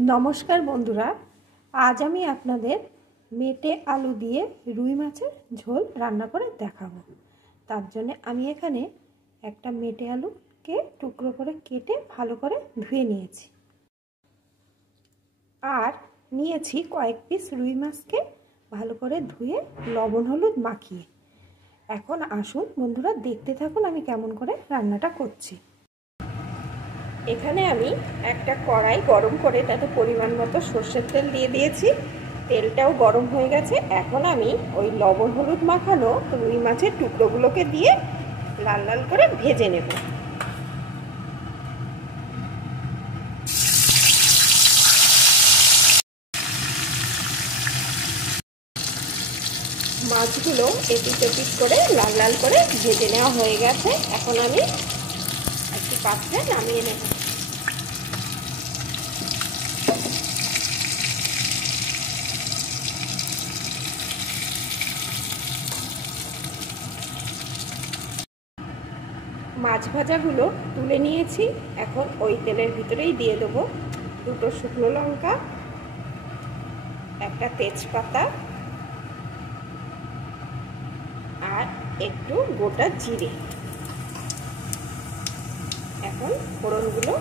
नमस्कार बंधुरा आज आमी आपनादेर मेटे आलू दिए रुई माछेर झोल रान्ना करे देखाबो। तार जन्य आमी एखाने एकटा मेटे आलू के टुकरो करे केटे भालो करे धुए निয়েছি আর নিয়েছি কয়েক পিস রুই মাছকে ভালো করে ধুয়ে লবণ হলুদ মাখিয়ে। এখন আসুন বন্ধুরা দেখতে থাকুন আমি কেমন করে রান্নাটা করছি। এখানে আমি একটা কড়াই গরম করে তাতে পরিমাণ মতো সরষের তেল দিয়ে দিয়েছি। তেলটাও গরম হয়ে গেছে। এখন আমি ওই লবণ হলুদ মাখানো রুই মাছের টুকরোগুলোকে দিয়ে লাল লাল করে ভেজে নেব। মাছগুলো এপিট ওপিট করে লাল লাল করে ভেজে নেওয়া হয়ে গেছে। এখন আমি একটি পাত্রে নামিয়ে নেব। মাছ ভাজাগুলো তুলে নিয়েছি। এখন ওই তেলের ভিতরেই দিয়ে দেব দুটো শুকনো লঙ্কা, একটা তেজপাতা আর একটু গোটা জিরে। এখন ফোড়নগুলো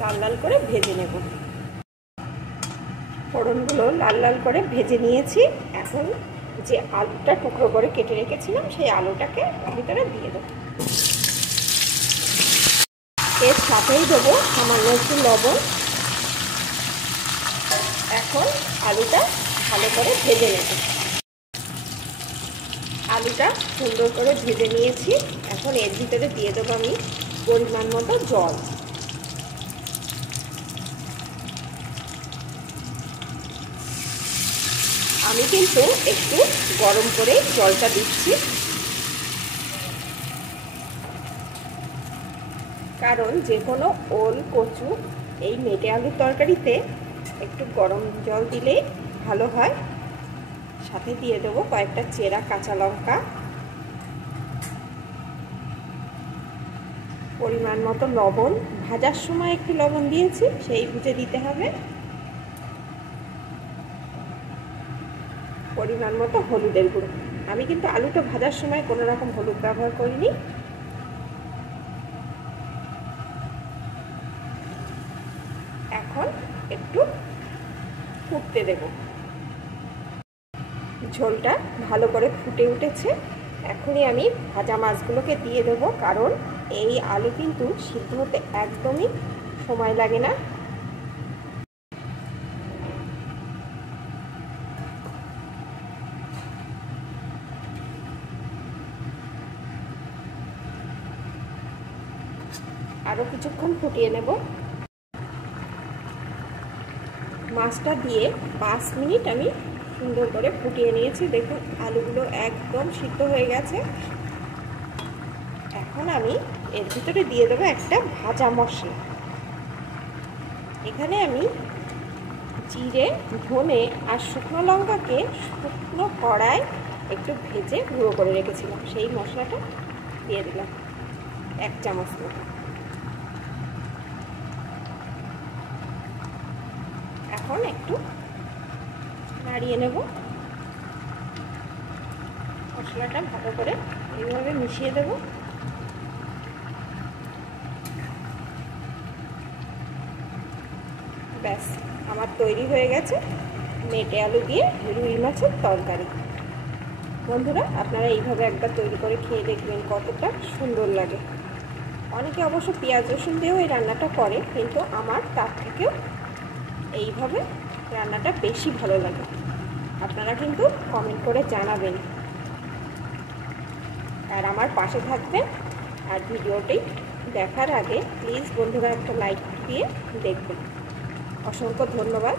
লাল লাল করে ভেজে নেব। ফোড়নগুলো লাল লাল করে ভেজে নিয়েছি। এখন যে আলুটা টুকরো করে কেটে রেখেছিলাম সেই আলুটাকে ভিতরে দিয়ে দেবো। এর সাথেই দেবো সামান্য একটু লবণ। এখন আলুটা ভালো করে ভেজে নেব। আলুটা সুন্দর করে ভেজে নিয়েছি। এখন এর ভিতরে দিয়ে দেবো আমি পরিমাণ মতো জল। আমি কিন্তু একটু গরম করে জলটা দিচ্ছি, কারণ যে কোনো ওল কচু এই মেটে আলুর তরকারিতে একটু গরম জল দিলে ভালো হয়। সাথে দিয়ে দেবো কয়েকটা চেরা কাঁচা লঙ্কা, পরিমাণ মতো লবণ। ভাজার সময় একটু লবণ দিয়েছি, সেই বুঝে দিতে হবে। পরিমাণ মতো হলুদের গুঁড়ো। আমি কিন্তু আলুটা ভাজার সময় কোনো রকম হলুদ ব্যবহার করিনি। এখন একটু ফুটতে দেব। ঝোলটা ভালো করে ফুটে উঠেছে। এখনই আমি ভাজা মাছগুলোকে দিয়ে দেব, কারণ এই আলু কিন্তু সিদ্ধ হতে একদমই সময় লাগে না। আরো কিছুক্ষণ ফুটিয়ে নেব। মাছটা দিয়ে 5 মিনিট আমি সুন্দর করে ফুটিয়ে নিয়েছি। দেখুন আলুগুলো একদম সিদ্ধ হয়ে গেছে। এখন আমি এর ভিতরে দিয়ে দেবো একটা ভাজা মশলা। এখানে আমি জিরে, ধনে আর শুকনো লঙ্কাকে শুকনো কড়ায় একটু ভেজে গুঁড়ো করে রেখেছিলাম, সেই মশলাটা দিয়ে দিলাম 1 চামচ মতো। এখন একটু নাড়িয়ে নেব। মশলাটা ভালো করে এইভাবে মিশিয়ে দেব। ব্যাস আমার তৈরি হয়ে গেছে মেটে আলু দিয়ে রুই মাছের তরকারি। বন্ধুরা আপনারা এইভাবে একবার তৈরি করে খেয়ে দেখবেন কতটা সুন্দর লাগে। অনেকে অবশ্য পেঁয়াজ রসুন দিয়েও এই রান্নাটা করে, কিন্তু আমার তার থেকেও এইভাবে রান্নাটা বেশি ভালো লাগে। আপনারা কিন্তু কমেন্ট করে জানাবেন আর আমার পাশে থাকবেন। আর ভিডিওটি দেখার আগে প্লিজ বন্ধুরা একটা লাইক দিয়ে দেখবেন। অসংখ্য ধন্যবাদ।